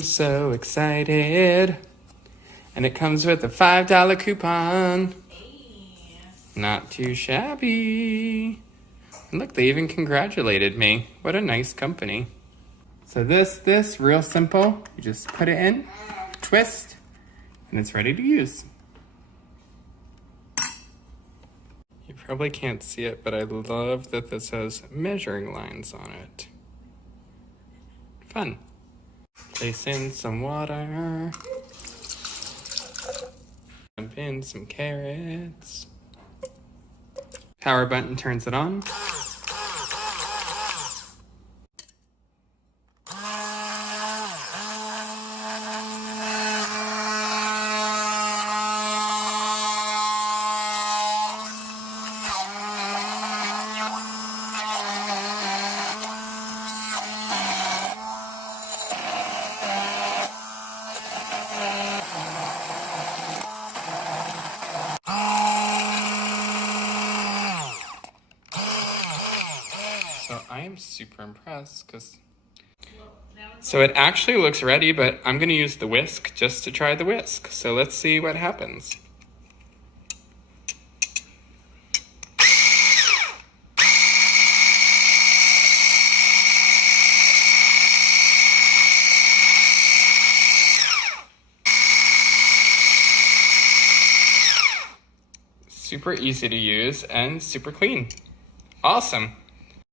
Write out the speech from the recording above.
I'm so excited. And it comes with a $5 coupon. Not too shabby. And look, they even congratulated me. What a nice company. So this, real simple. You just put it in, twist, and it's ready to use. You probably can't see it, but I love that this has measuring lines on it. Fun. Place in some water. Dump in some carrots. Power button turns it on. So I am super impressed because so it actually looks ready, but I'm gonna use the whisk just to try the whisk. So let's see what happens. Super easy to use and super clean. Awesome.